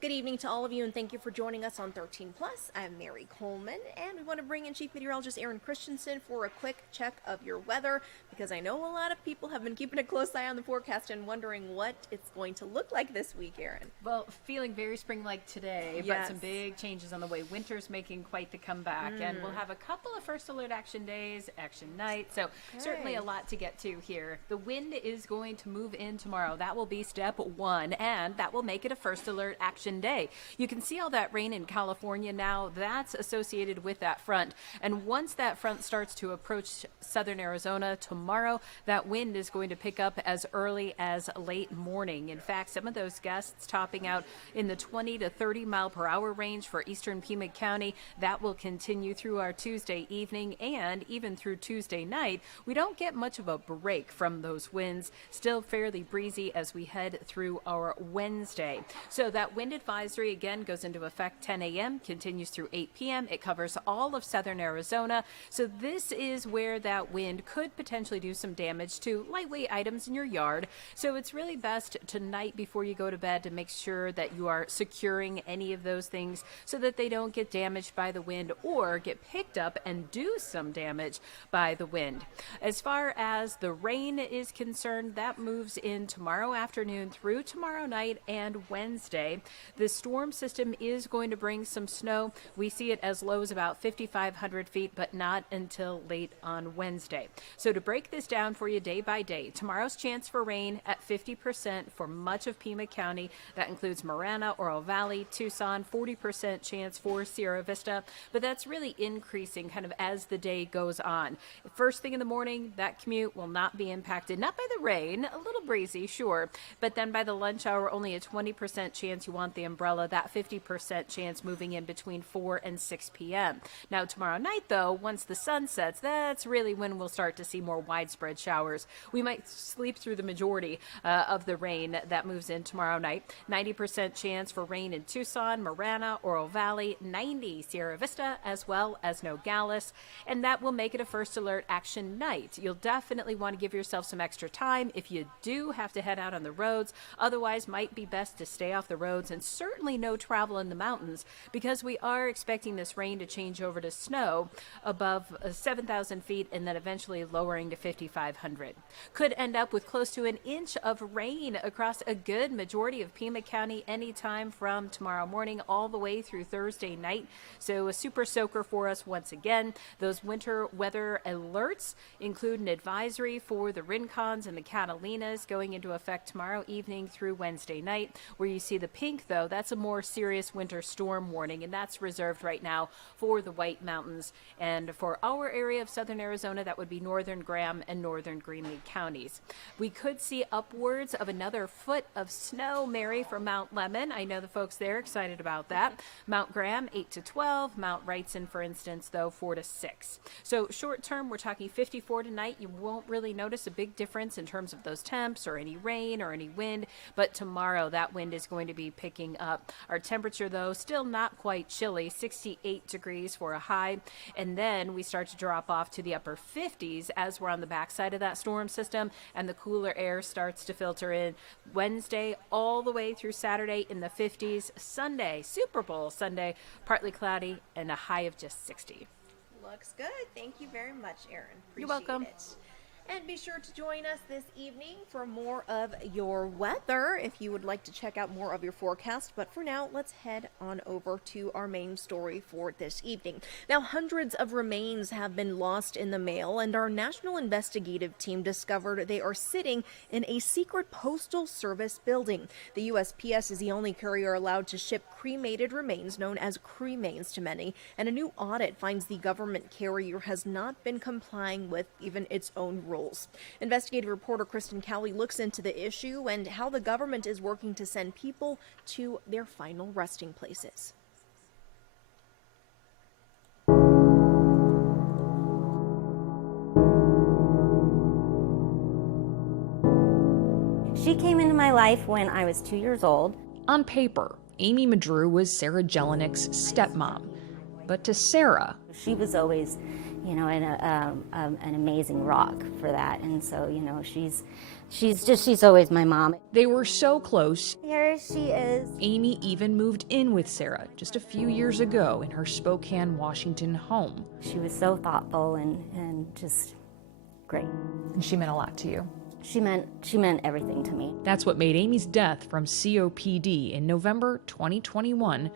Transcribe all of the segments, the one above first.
Good evening to all of you, and thank you for joining us on 13 Plus. I'm Mary Coleman, and we want to bring in Chief Meteorologist Aaron Christensen for a quick check of your weather, because I know a lot of people have been keeping a close eye on the forecast and wondering what it's going to look like this week, Aaron. Well, feeling very spring-like today, Yes. but some big changes on the way. Winter's making quite the comeback, and we'll have a couple of first alert action days, action nights, so certainly a lot to get to here. The wind is going to move in tomorrow. That will be step one, and that will make it a first alert action day. You can see all that rain in California now. That's associated with that front. And once that front starts to approach southern Arizona tomorrow, that wind is going to pick up as early as late morning. In fact, some of those gusts topping out in the 20 to 30 mile per hour range for eastern Pima County. That will continue through our Tuesday evening and even through Tuesday night. We don't get much of a break from those winds. Still fairly breezy as we head through our Wednesday. So that wind advisory again goes into effect 10 a.m., continues through 8 p.m. It covers all of southern Arizona. So this is where that wind could potentially do some damage to lightweight items in your yard. So it's really best tonight before you go to bed to make sure that you are securing any of those things so that they don't get damaged by the wind or get picked up and do some damage by the wind. As far as the rain is concerned, that moves in tomorrow afternoon through tomorrow night and Wednesday. The storm system is going to bring some snow. We see it as low as about 5,500 feet, but not until late on Wednesday. So to break this down for you day by day, tomorrow's chance for rain at 50% for much of Pima County. That includes Marana, Oro Valley, Tucson, 40% chance for Sierra Vista, but that's really increasing kind of as the day goes on. First thing in the morning, that commute will not be impacted, not by the rain, a little breezy, sure, but then by the lunch hour, only a 20% chance you want the umbrella, that 50% chance moving in between 4 and 6 p.m. Now tomorrow night though, once the sun sets, that's really when we'll start to see more widespread showers. We might sleep through the majority of the rain that moves in tomorrow night. 90% chance for rain in Tucson, Marana, Oro Valley, 90 Sierra Vista, as well as Nogales, and that will make it a first alert action night. You'll definitely want to give yourself some extra time if you do have to head out on the roads. Otherwise, might be best to stay off the roads, and certainly no travel in the mountains, because we are expecting this rain to change over to snow above 7,000 feet and then eventually lowering to 5,500. Could end up with close to an inch of rain across a good majority of Pima County anytime from tomorrow morning all the way through Thursday night. So a super soaker for us once again. Those winter weather alerts include an advisory for the Rincons and the Catalinas going into effect tomorrow evening through Wednesday night. Where you see the pink, though, that's a more serious winter storm warning, and that's reserved right now for the White Mountains. And for our area of southern Arizona, that would be northern Graham and northern Greenlee counties. We could see upwards of another foot of snow, Mary, for Mount Lemmon. I know the folks there are excited about that. Mount Graham, 8 to 12. Mount Wrightson, for instance, though, 4 to 6. So short term, we're talking 54 tonight. You won't really notice a big difference in terms of those temps or any rain or any wind, but tomorrow that wind is going to be picking up. Our temperature, though, still not quite chilly, 68 degrees for a high, and then we start to drop off to the upper 50s as we're on the backside of that storm system and the cooler air starts to filter in. Wednesday all the way through Saturday in the 50s. Sunday, Super Bowl Sunday, partly cloudy and a high of just 60. Looks good. Thank you very much, Aaron. You're welcome. It. And be sure to join us this evening for more of your weather if you would like to check out more of your forecast. But for now, let's head on over to our main story for this evening. Now, hundreds of remains have been lost in the mail, and our National Investigative Team discovered they are sitting in a secret Postal Service building. The USPS is the only carrier allowed to ship cremated remains, known as cremains to many, and a new audit finds the government carrier has not been complying with even its own rules. Investigative reporter Kristen Cowley looks into the issue and how the government is working to send people to their final resting places. She came into my life when I was 2 years old. On paper, Amy Madru was Sarah Jelinek stepmom. But to Sarah, She was always, an amazing rock for that. And so, she's She's always my mom. They were so close, Here she is. Amy even moved in with Sarah just a few years ago in her Spokane, Washington home. She was so thoughtful and just great. And she meant a lot to you. She meant everything to me. That's what made Amy's death from COPD in November 2021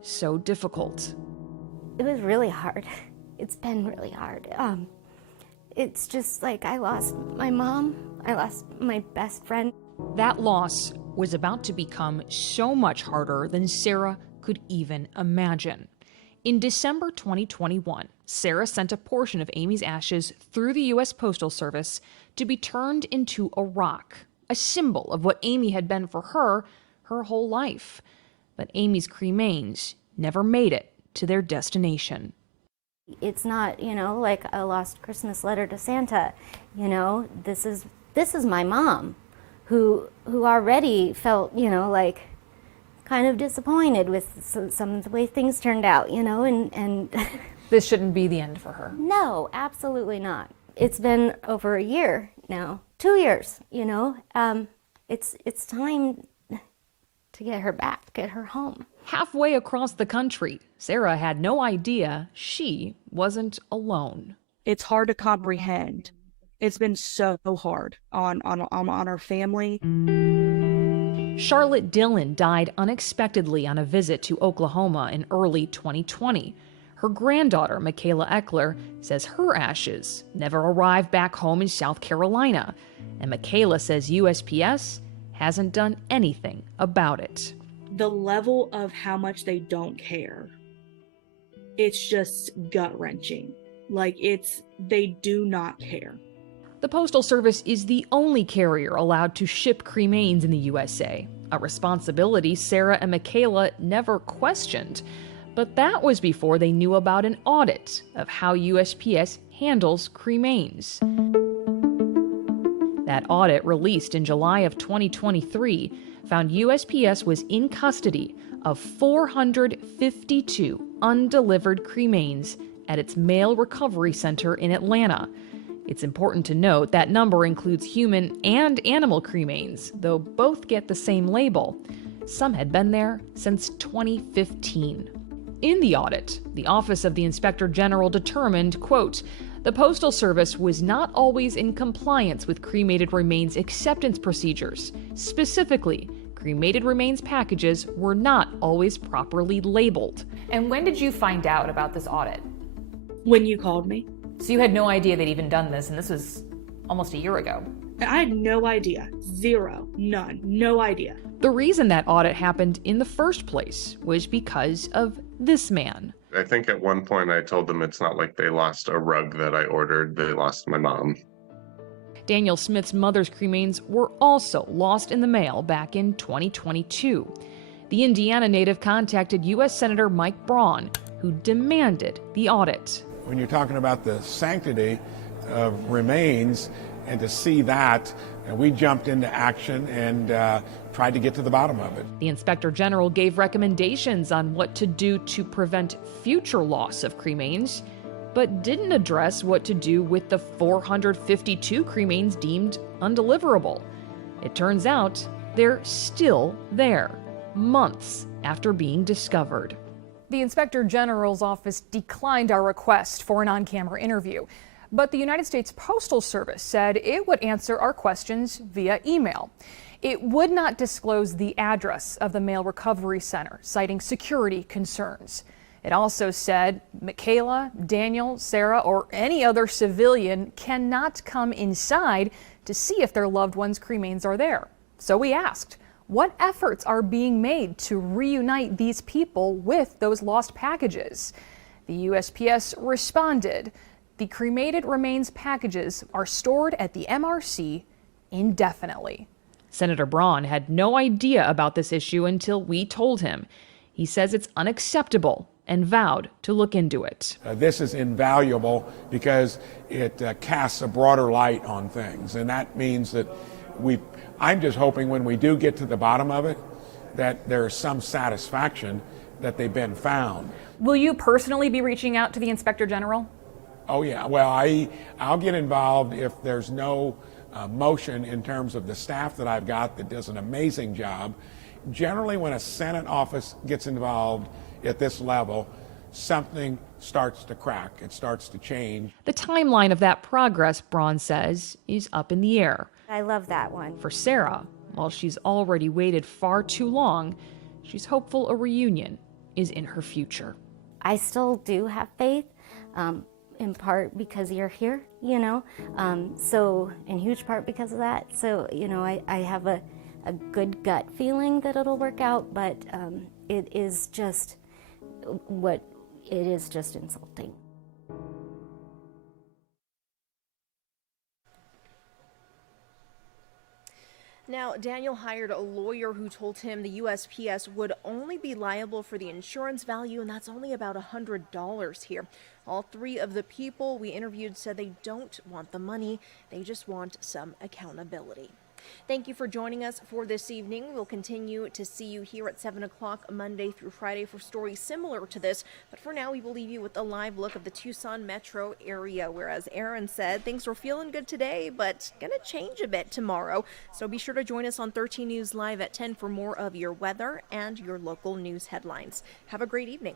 so difficult. It was really hard. It's been really hard. It's just like I lost my mom. I lost my best friend. That loss was about to become so much harder than Sarah could even imagine. In December 2021, Sarah sent a portion of Amy's ashes through the U.S. Postal Service to be turned into a rock, a symbol of what Amy had been for her whole life. But Amy's cremains never made it to their destination. It's not, like a lost Christmas letter to Santa. This is my mom, who already felt, like kind of disappointed with some of the way things turned out, and This shouldn't be the end for her. no, absolutely not. It's been over a year now, 2 years, it's time to get her back, get her home. Halfway across the country, Sarah had no idea she wasn't alone. It's hard to comprehend. It's been so hard on our family. Charlotte Dillon died unexpectedly on a visit to Oklahoma in early 2020. Her granddaughter, Michaela Eckler, says her ashes never arrived back home in South Carolina. And Michaela says USPS hasn't done anything about it. The level of how much they don't care, it's just gut-wrenching. They do not care. The Postal Service is the only carrier allowed to ship cremains in the USA, a responsibility Sarah and Michaela never questioned. But that was before they knew about an audit of how USPS handles cremains. That audit, released in July of 2023, found USPS was in custody of 452 undelivered cremains at its mail recovery center in Atlanta. It's important to note that number includes human and animal cremains, though both get the same label. Some had been there since 2015. In the audit, the Office of the Inspector General determined, quote, the Postal Service was not always in compliance with cremated remains acceptance procedures. Specifically, cremated remains packages were not always properly labeled. And when did you find out about this audit? When you called me, So you had no idea they'd even done this, and this was almost a year ago. I had no idea. Zero. None. No idea. The reason that audit happened in the first place was because of this man. I think at one point I told them it's not like they lost a rug that I ordered, they lost my mom. Daniel Smith's mother's cremains were also lost in the mail back in 2022. The Indiana native contacted U.S. Senator Mike Braun, who demanded the audit. When you're talking about the sanctity of remains, and to see that, we jumped into action and tried to get to the bottom of it. The Inspector General gave recommendations on what to do to prevent future loss of cremains, but didn't address what to do with the 452 cremains deemed undeliverable. It turns out they're still there, months after being discovered. The Inspector General's office declined our request for an on-camera interview, but the United States Postal Service said it would answer our questions via email. It would not disclose the address of the mail recovery center, citing security concerns. It also said Michaela, Daniel, Sarah, or any other civilian cannot come inside to see if their loved one's cremains are there. So we asked, what efforts are being made to reunite these people with those lost packages? The USPS responded, the cremated remains packages are stored at the MRC indefinitely. Senator Braun had no idea about this issue until we told him. He says it's unacceptable and vowed to look into it. This is invaluable because it casts a broader light on things, and that means that I'm just hoping when we do get to the bottom of it that there's some satisfaction that they've been found. Will you personally be reaching out to the Inspector General? Oh yeah, well I'll get involved if there's no motion in terms of the staff that I've got that does an amazing job. Generally, when a Senate office gets involved at this level, something starts to crack. It starts to change. The timeline of that progress, Braun says, is up in the air. I love that one. For Sarah, while she's already waited far too long, she's hopeful a reunion is in her future. I still do have faith, in part because you're here, you know, so in huge part because of that. So, you know, I have a good gut feeling that it'll work out, but it is just insulting. Now, Daniel hired a lawyer who told him the USPS would only be liable for the insurance value, and that's only about $100 here. All three of the people we interviewed said they don't want the money, they just want some accountability. Thank you for joining us for this evening. We'll continue to see you here at 7 o'clock Monday through Friday for stories similar to this. But for now, we will leave you with a live look of the Tucson metro area, where, as Aaron said, things were feeling good today, but going to change a bit tomorrow. So be sure to join us on 13 News Live at 10 for more of your weather and your local news headlines. Have a great evening.